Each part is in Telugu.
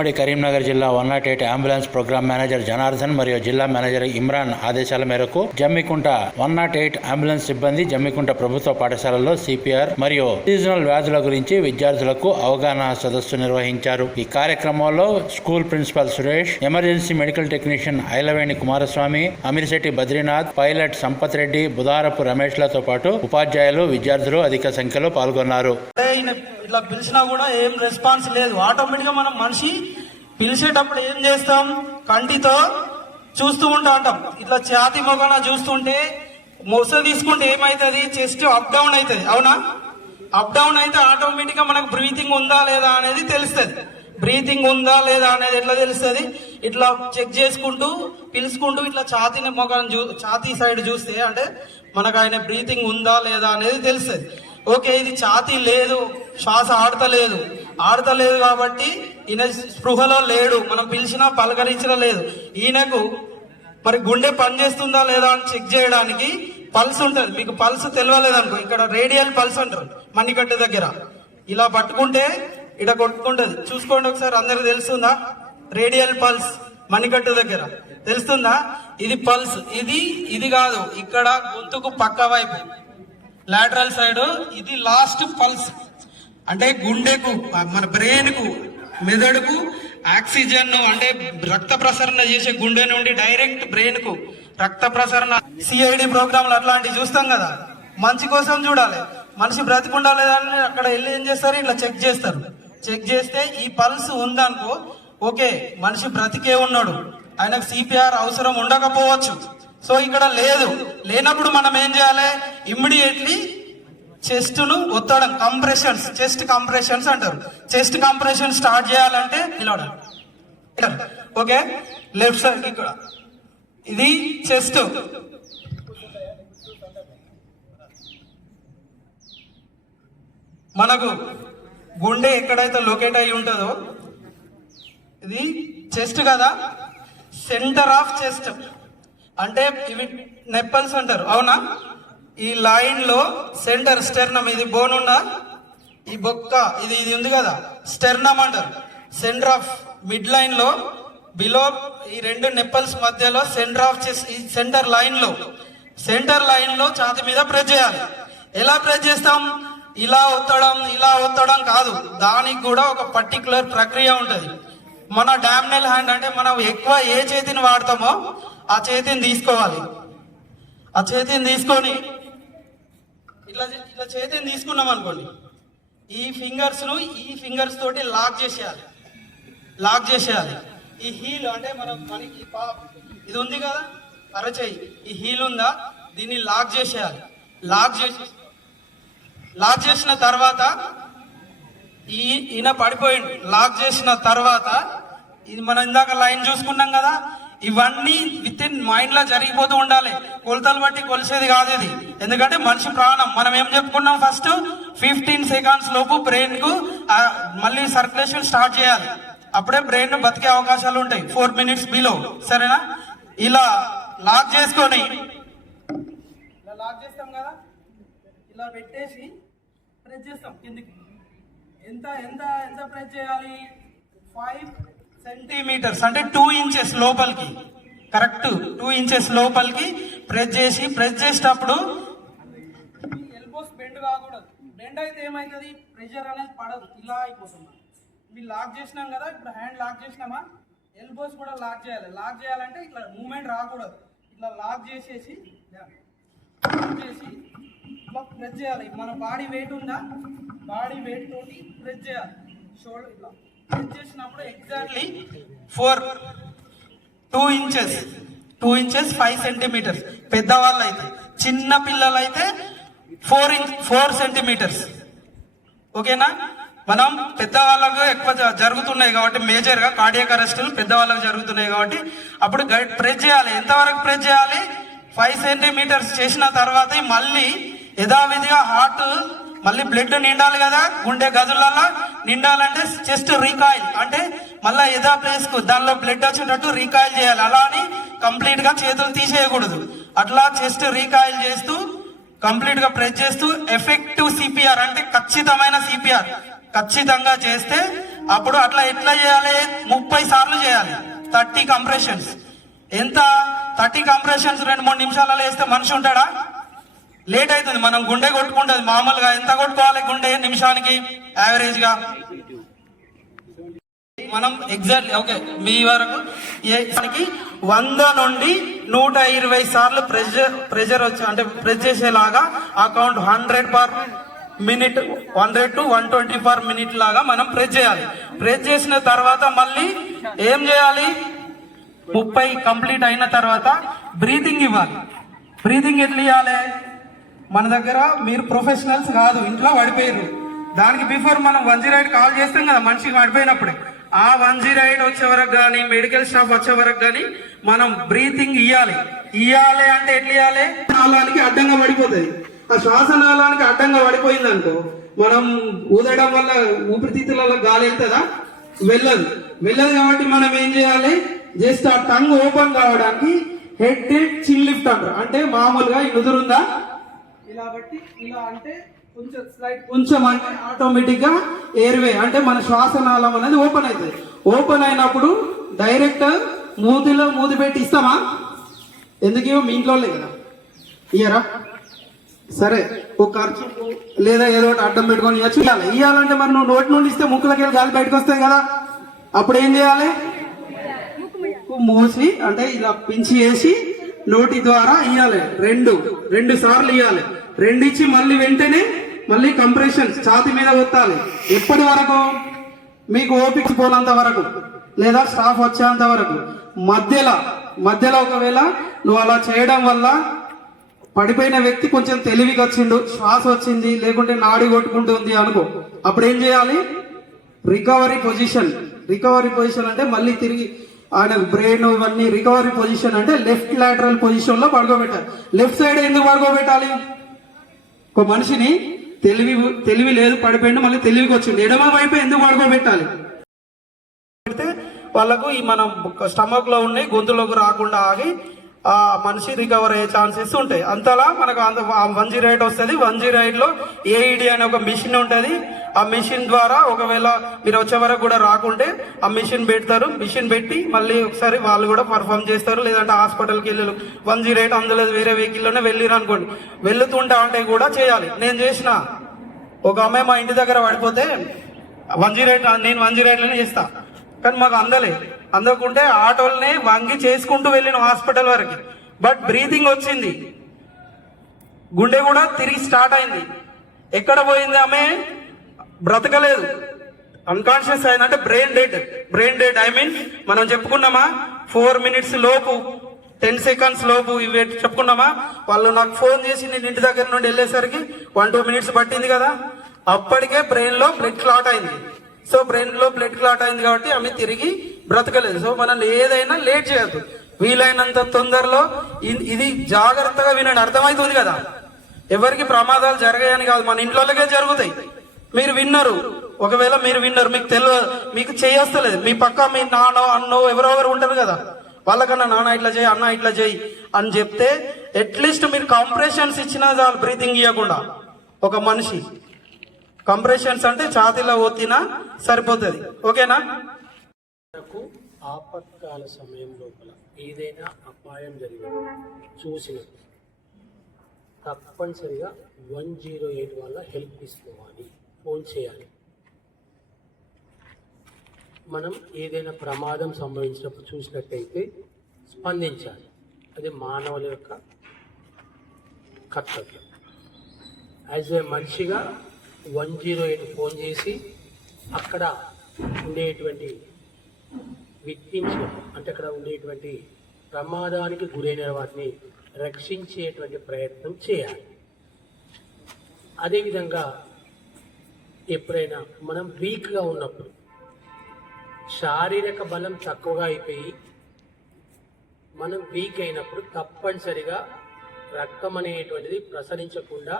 ఉమ్మడి కరీంనగర్ జిల్లా one not eight ambulance program manager Janardhan మరియు జిల్లా మేనేజర్ ఇమ్రాన్ ఆదేశాల మేరకు Jammikunta one not eight ambulance సిబ్బంది జమ్మికుంట ప్రభుత్వ పాఠశాలలో సిపిఆర్ మరియు సీజనల్ వ్యాధుల గురించి విద్యార్థులకు అవగాహన సదస్సు నిర్వహించారు. ఈ కార్యక్రమంలో school principal Suresh emergency medical technician Ailaveni Kumaraswamy Ameershetty Badrinath pilot Sampath Reddy Budharapu రమేష్లతో పాటు ఉపాధ్యాయులు విద్యార్థులు అధిక సంఖ్యలో పాల్గొన్నారు. ఇట్లా పిలిచినా కూడా ఏం రెస్పాన్స్ లేదు. ఆటోమేటిక్గా మనం మనిషి పిలిచేటప్పుడు ఏం చేస్తాం? కంటితో చూస్తూ ఉంటా అంటాం. ఇట్లా ఛాతి మొగన చూస్తుంటే మొస తీసుకుంటే ఏమైతుంది? చెస్ట్ అప్ డౌన్ అవుతుంది అవునా? అప్ డౌన్ అయితే ఆటోమేటిక్గా మనకు బ్రీతింగ్ ఉందా లేదా అనేది తెలుస్తుంది. బ్రీతింగ్ ఉందా లేదా అనేది ఎట్లా తెలుస్తుంది? ఇట్లా చెక్ చేసుకుంటూ పిలుచుకుంటూ ఇట్లా ఛాతీని మొగం చూ ఛాతీ సైడ్ చూస్తే అంటే మనకు ఆయన బ్రీతింగ్ ఉందా లేదా అనేది తెలుస్తుంది. ఓకే ఇది ఛాతీ లేదు శ్వాస ఆడతలేదు. ఆడతలేదు కాబట్టి ఈయన స్పృహలో లేడు మనం పిలిచినా పలకరించడం లేదు ఈయనకు మరి గుండె పనిచేస్తుందా లేదా అని చెక్ చేయడానికి పల్స్ ఉంటుంది. మీకు పల్స్ తెలియలేదనుకో ఇక్కడ రేడియల్ పల్స్ అంటారు మణికట్టు దగ్గర. ఇలా పట్టుకుంటే ఇక్కడ కొట్టుకుంటుంది. చూసుకోండి ఒకసారి అందరికి తెలుస్తుందా? రేడియల్ పల్స్ మణికట్టు దగ్గర. తెలుస్తుందా? ఇది పల్స్ ఇది ఇది కాదు ఇక్కడ గొంతుకు పక్క వైపు. లాటరల్ సైడ్ ఇది లాస్ట్ పల్స్ అంటే గుండెకు మన బ్రెయిన్కు మెదడుకు ఆక్సిజన్ అంటే రక్త ప్రసరణ చేసే గుండె నుండి డైరెక్ట్ బ్రెయిన్కు రక్త ప్రసరణ. సిఐడి ప్రోగ్రాంలు అట్లాంటివి చూస్తాం కదా. మంచి కోసం చూడాలి. మనిషి బ్రతికుండా లేదని అక్కడ వెళ్ళి ఏం చేస్తారు? ఇట్లా చెక్ చేస్తారు. చెక్ చేస్తే ఈ పల్స్ ఉందనుకో ఓకే మనిషి బ్రతికే ఉన్నాడు. ఆయనకు సిపిఆర్ అవసరం ఉండకపోవచ్చు. సో ఇక్కడ లేదు. లేనప్పుడు మనం ఏం చేయాలి? ఇమ్మీడియట్లీ చెస్టును ఒత్తడం కంప్రెషన్స్ చెస్ట్ కంప్రెషన్స్ అంటారు. చెస్ట్ కంప్రెషన్ స్టార్ట్ చేయాలంటే నిలవడం. ఓకే? లెఫ్ట్ సైడ్ ఇక్కడ. ఇది చెస్ట్. మనకు గుండె ఎక్కడైతే లొకేట్ అయి ఉంటుందో ఇది చెస్ట్ కదా? సెంటర్ ఆఫ్ చెస్ట్ అంటే ఇవి నెప్పల్స్ అంటారు. అవునా? ఈ లైన్లో సెంటర్ స్టెర్నం ఇది బోన్ ఉందా ఈ బొక్క ఇది ఇది ఉంది కదా? స్టెర్నం అంటారు. సెంటర్ ఆఫ్ మిడ్ లైన్లో బిలో ఈ రెండు నెప్పల్స్ మధ్యలో సెంటర్ ఆఫ్ చెస్ ఈ సెంటర్ లైన్లో సెంటర్ లైన్లో ఛాతి మీద ప్రెస్ చేయాలి. ఎలా ప్రెస్ చేస్తాం? ఇలా ఒత్తడం ఇలా ఒత్తడం కాదు. దానికి కూడా ఒక పర్టికులర్ ప్రక్రియ ఉంటుంది. మన డామ్నెల్ హ్యాండ్ అంటే మనం ఎక్కువ ఏ చేతిని వాడతామో ఆ చేతిని తీసుకోవాలి. ఆ చేతిని తీసుకొని ఇట్లా ఇట్లా చేతిని తీసుకున్నాం అనుకోండి. ఈ ఫింగర్స్ను ఈ ఫింగర్స్ తోటి లాక్ చేసేయాలి. లాక్ చేసేయాలి. ఈ హీల్ అంటే మనం మనకి ఇది ఉంది కదా? అరచేయి. ఈ హీల్ ఉందా? దీన్ని లాక్ చేసేయాలి. లాక్ చేసి లాక్ చేసిన తర్వాత ఈ ఈయన పడిపోయిండు. లాక్ చేసిన తర్వాత ఇది మనం ఇందాక లైన్ చూసుకున్నాం కదా? ఇవన్నీ విత్ ఇన్ మైండ్లో జరిగిపోతూ ఉండాలి. కొలతలు బట్టి కొలిసేది కాదు ఇది. ఎందుకంటే మనిషి ప్రాణం. మనం ఏం చెప్పుకున్నాం ఫస్ట్ ఫిఫ్టీన్ సెకండ్స్ లోపు బ్రెయిన్కు మళ్ళీ సర్క్యులేషన్ స్టార్ట్ చేయాలి. అప్పుడే బ్రెయిన్ బతికే అవకాశాలు ఉంటాయి. ఫోర్ మినిట్స్ బిలో సరేనా? ఇలా లాక్ చేసుకొని ఇలా లాక్ చేస్తాం కదా? ఇలా పెట్టేసి ప్రెస్ చేస్తాం. కిందికి. ఎంత ఎంత ఎంత ప్రెస్ చేయాలి? ఫైవ్ సెంటీమీటర్స్ అంటే టూ ఇంచెస్ లోపలికి. కరెక్ట్ టూ ఇంచెస్ లోపలికి ప్రెస్ చేసి ప్రెస్ చేసేటప్పుడు ఎల్బోస్ బెండ్ కాకూడదు. బెండ్ అయితే ఏమవుతుంది ప్రెషర్ అనేది పడదు. ఇలా అయిపోతుంది. ఇవి లాక్ చేసినాం కదా ఇప్పుడు హ్యాండ్ లాక్ చేసినామా? ఎల్బోస్ కూడా లాక్ చేయాలి. లాక్ చేయాలంటే ఇట్లా మూమెంట్ రాకూడదు. ఇట్లా లాక్ చేసేసి లాక్ చేసి ఇట్లా ప్రెస్ చేయాలి. మన బాడీ వెయిట్ ఉందా? బాడీ వెయిట్ తోటి ప్రెస్ చేయాలి. షోల్డర్ ఇట్లా. చేసినప్పుడు exactly four two inches two inches five centimetres పెద్దవాళ్ళు అయితే చిన్న పిల్లలు అయితే ఫోర్ ఇంచ్ ఫోర్ సెంటీమీటర్స్ ఓకేనా? మనం పెద్దవాళ్ళకు ఎక్కువ జరుగుతున్నాయి కాబట్టి మేజర్గా కార్డియక్ అరెస్టులు పెద్దవాళ్ళకు జరుగుతున్నాయి కాబట్టి అప్పుడు గైడ్ ప్రెస్ చేయాలి. ఎంతవరకు ప్రెస్ చేయాలి? ఫైవ్ సెంటీమీటర్స్ చేసిన తర్వాత మళ్ళీ యథావిధిగా హార్ట్ మళ్ళీ బ్లడ్ నిండాలి కదా గుండె గదులలో నిండాలంటే చెస్ట్ రీకాయిల్ అంటే మళ్ళీ ఏదో ప్లేస్కు దానిలో బ్లడ్ వచ్చేటట్టు రీకాయిల్ చేయాలి. అలా అని కంప్లీట్గా చేతులు తీసేయకూడదు. అట్లా చెస్ట్ రీకాయిల్ చేస్తూ కంప్లీట్గా ప్రెస్ చేస్తూ ఎఫెక్టివ్ సిపిఆర్ అంటే ఖచ్చితమైన సిపిఆర్ ఖచ్చితంగా చేస్తే అప్పుడు అట్లా ఎట్లా చేయాలి? ముప్పై సార్లు చేయాలి. Thirty compressions. ఎంత? థర్టీ కంప్రెషన్స్ రెండు మూడు నిమిషాలలో వేస్తే మనిషి ఉంటాడా? లేట్ అవుతుంది. మనం గుండె కొట్టుకుంటుంది. మామూలుగా ఎంత కొట్టుకోవాలి గుండె నిమిషానికి? యావరేజ్గా. మనం ఎగ్జాక్ట్లీ ఓకే మీ వరకు మనకి వంద నుండి నూట ఇరవై సార్లు ప్రెషర్ ప్రెషర్ వచ్చి అంటే ప్రెస్ చేసేలాగా account hundred per minute hundred to one twenty per minute లాగా మనం ప్రెస్ చేయాలి. ప్రెస్ చేసిన తర్వాత మళ్ళీ ఏం చేయాలి? ముప్పై కంప్లీట్ అయిన తర్వాత బ్రీతింగ్ ఇవ్వాలి. బ్రీతింగ్ ఎట్లా ఇవ్వాలి మన దగ్గర మీరు ప్రొఫెషనల్స్ కాదు ఇంట్లో పడిపోయారు దానికి బిఫోర్ మనం వన్ జీరో ఎయిట్ కాల్ చేస్తాం కదా మనిషికి పడిపోయినప్పుడే. ఆ వన్ జీరో ఎయిట్ వచ్చే వరకు కానీ మెడికల్ స్టాఫ్ వచ్చే వరకు కానీ మనం బ్రీతింగ్ ఇవ్వాలి ఇవ్వాలి అంటే ఎట్లా ఇవ్వాలి నాళానికి అడ్డంగా పడిపోతుంది ఆ శ్వాసనాళానికి అడ్డంగా పడిపోయింది అనుకో మనం ఊదడం వల్ల ఊపిరితిత్తులలో గాలి వెళ్తుందా? వెళ్ళదు. వెళ్ళదు కాబట్టి మనం ఏం చేయాలి? జస్ట్ ఆ టంగ్ ఓపెన్ కావడానికి హెడ్ చిన్ లిఫ్ట్ అంటారు. అంటే మామూలుగా ఈ నుదురుందా? ఇలా బట్టి ఇలా అంటే కొంచెం స్లైడ్ కొంచెం అంటే ఆటోమేటిక్గా ఎయిర్వే అంటే మన శ్వాసనాళం అనేది ఓపెన్ అవుతుంది. ఓపెన్ అయినప్పుడు డైరెక్ట్ మూతిలో మూతి పెట్టి ఇస్తామా? ఎందుకు మీ ఇంట్లో కదా. ఇయరా సరే ఒక ఖర్చు లేదా ఏదో ఒకటి అడ్డం పెట్టుకొని ఇవ్వచ్చు ఇవ్వాలి ఇవ్వాలంటే మరి నువ్వు నోటి నుండి ఇస్తే ముక్కులకి వెళ్ళి గాలి బయటకు వస్తాయి కదా. అప్పుడు ఏం చేయాలి? మూసి అంటే ఇలా పించి వేసి నోటి ద్వారా ఇవ్వాలి రెండు రెండు సార్లు ఇవ్వాలి రెండిచ్చి మళ్ళీ వెంటనే మళ్ళీ కంప్రెషన్ ఛాతి మీద ఒత్తాలి. ఎప్పటి వరకు? మీకు ఓపిక పోనంత వరకు లేదా స్టాఫ్ వచ్చేంత వరకు. మధ్యలో మధ్యలో ఒకవేళ నువ్వు అలా చేయడం వల్ల పడిపోయిన వ్యక్తి కొంచెం తెలివికి వచ్చిండు శ్వాస వచ్చింది లేకుంటే నాడి కొట్టుకుంటుంది అనుకో. అప్పుడు ఏం చేయాలి? Recovery position. రికవరీ పొజిషన్ అంటే మళ్ళీ తిరిగి ఆయన బ్రెయిన్ ఇవన్నీ రికవరీ పొజిషన్ అంటే లెఫ్ట్ లాటరల్ పొజిషన్లో పడుకోబెట్టాలి. లెఫ్ట్ సైడ్ ఎందుకు పడుకోబెట్టాలి? ఒక మనిషిని తెలివి తెలివి లేదు పడిపోయిండు మళ్ళీ తెలివికి వచ్చిండు. ఎడమ వైపు ఎందుకు పడుకోబెట్టాలి? పెడితే వాళ్ళకు ఈ మనం స్టమక్లో ఉండి గొంతులోకి రాకుండా ఆగి ఆ మనిషి రికవర్ అయ్యే ఛాన్సెస్ ఉంటాయి. అంతలా మనకు అంత వన్ జీరో ఎయిట్ వస్తుంది. వన్ జీరో ఎయిట్లో ఏఈడి అనే ఒక మిషన్ ఉంటుంది. ఆ మిషన్ ద్వారా ఒకవేళ మీరు వచ్చే వరకు కూడా రాకుంటే ఆ మిషన్ పెడతారు. మిషన్ పెట్టి మళ్ళీ ఒకసారి వాళ్ళు కూడా పర్ఫామ్ చేస్తారు. లేదంటే హాస్పిటల్కి వెళ్ళారు. వన్ జీరో ఎయిట్ అందులో వేరే వెహికల్లోనే వెళ్ళిరు అనుకోండి. వెళ్తుంటా అంటే కూడా చేయాలి. నేను చేసిన. ఒక అమ్మాయి మా ఇంటి దగ్గర పడిపోతే వన్ జీరో ఎయిట్ నేను వన్ జీరో ఎయిట్లోనే చేస్తా. కానీ మాకు అందలే. అందకుంటే ఆటోల్ని వంగి చేసుకుంటూ వెళ్ళిన హాస్పిటల్ వరకు. బట్ బ్రీతింగ్ వచ్చింది. గుండె కూడా తిరిగి స్టార్ట్ అయింది. ఎక్కడ పోయింది ఆమె? బ్రతకలేదు. అన్కాన్షియస్ అయింది అంటే brain dead brain dead I mean మనం చెప్పుకున్నామా? ఫోర్ మినిట్స్ లోపు టెన్ సెకండ్స్ లోపు ఇవి చెప్పుకున్నామా? వాళ్ళు నాకు ఫోన్ చేసి నేను ఇంటి దగ్గర నుండి వెళ్ళేసరికి వన్ టూ మినిట్స్ పట్టింది కదా. అప్పటికే బ్రెయిన్లో బ్లడ్ క్లాట్ అయింది. సో బ్రెయిన్లో బ్లడ్ క్లాట్ అయింది కాబట్టి ఆమె తిరిగి బ్రతకలేదు. సో మనం ఏదైనా లేట్ చేయొద్దు. వీలైనంత తొందరలో ఇది జాగ్రత్తగా వినండి. అర్థమవుతుంది కదా? ఎవరికి ప్రమాదాలు జరగాయని కాదు. మన ఇంట్లోకే జరుగుతాయి. మీరు విన్నారు. ఒకవేళ మీరు విన్నారు మీకు తెలియదు మీకు చేయొస్తలేదు. మీ పక్క మీ నాన్నో అన్నో ఎవరో ఎవరు ఉంటారు కదా? వాళ్ళకన్నా నాన్న ఇట్లా చేయి అన్న ఇట్లా చేయి అని చెప్తే అట్లీస్ట్ మీరు కంప్రెషన్స్ ఇచ్చినా చాలు బ్రీతింగ్ ఇవ్వకుండా ఒక మనిషి కంప్రెషన్స్ అంటే ఛాతీలో ఒత్తినా సరిపోతుంది. ఓకేనా? ఆపత్కాల సమయం లోపల ఏదైనా అపాయం జరిగిన చూసిన తప్పనిసరిగా వన్ జీరో ఎయిట్ వల్ల హెల్ప్ తీసుకోవాలి. ఫోన్ చేయాలి. మనం ఏదైనా ప్రమాదం సంభవించినప్పుడు చూసినట్టయితే స్పందించాలి. అది మానవుల యొక్క కర్తవ్యం. యాజ్ ఏ మనిషిగా వన్ జీరో ఎయిట్ ఫోన్ చేసి అక్కడ ఉండేటువంటి విక్టిమ్స్ అంటే అక్కడ ఉండేటువంటి ప్రమాదానికి గురైన వాటిని రక్షించేటువంటి ప్రయత్నం చేయాలి. అదేవిధంగా ఎప్పుడైనా మనం వీక్గా ఉన్నప్పుడు శారీరక బలం తక్కువగా అయిపోయి మనం వీక్ అయినప్పుడు తప్పనిసరిగా రక్తం అనేటువంటిది ప్రసరించకుండా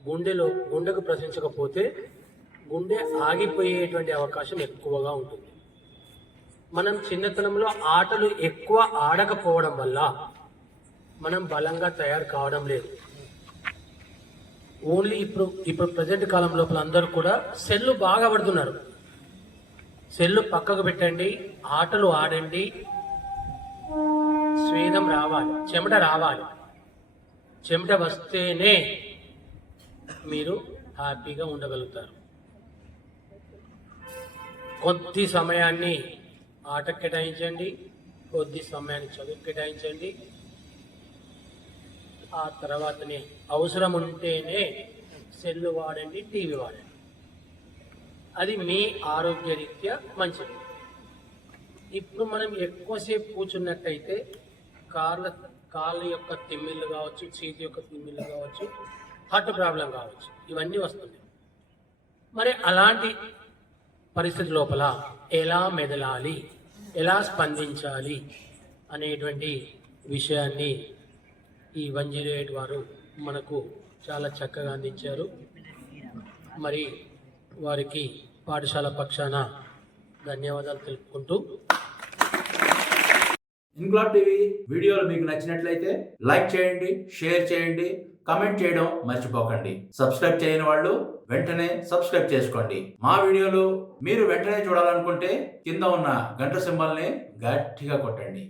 గుండెలో గుండెకు ప్రసరించకపోతే గుండె ఆగిపోయేటువంటి అవకాశం ఎక్కువగా ఉంటుంది. మనం చిన్నతనంలో ఆటలు ఎక్కువ ఆడకపోవడం వల్ల మనం బలంగా తయారు కావడం లేదు. ఓన్లీ ఇప్పుడు ఇప్పుడు ప్రజెంట్ కాలం లోపల అందరూ కూడా సెల్లు బాగా పడుతున్నారు. సెల్లు పక్కకు పెట్టండి ఆటలు ఆడండి. స్వేదం రావాలి చెమట రావాలి. చెమట వస్తేనే మీరు హ్యాపీగా ఉండగలుగుతారు. కొద్ది సమయాన్ని ఆట కేటాయించండి కొద్ది సమయాన్ని చదువు కేటాయించండి. ఆ తర్వాతనే అవసరం ఉంటేనే సెల్ వాడండి టీవీ వాడండి. అది మీ ఆరోగ్యరీత్యా మంచిది. ఇప్పుడు మనం ఎక్కువసేపు కూర్చున్నట్టయితే కాళ్ళ కాళ్ళ యొక్క తిమ్మిళ్ళు కావచ్చు చేతి యొక్క తిమ్మిళ్ళు కావచ్చు హార్ట్ ప్రాబ్లం కావచ్చు ఇవన్నీ వస్తున్నాయి. మరి అలాంటి పరిస్థితి లోపల ఎలా మెదలాలి ఎలా స్పందించాలి అనేటువంటి విషయాన్ని ఈ వన్ జీరో ఎయిట్ వారు మనకు చాలా చక్కగా అందించారు. మరి వారికి పాఠశాల పక్షాన ధన్యవాదాలు తెలుపుకుంటూ. ఇన్క్లాబ్ టీవీ వీడియోలు మీకు నచ్చినట్లయితే లైక్ చేయండి షేర్ చేయండి కమెంట్ చేయడం మర్చిపోకండి. సబ్స్క్రైబ్ చేయని వాళ్ళు వెంటనే సబ్స్క్రైబ్ చేసుకోండి. మా వీడియోలు మీరు వెంటనే చూడాలనుకుంటే కింద ఉన్న గంట సింబల్ని గట్టిగా కొట్టండి.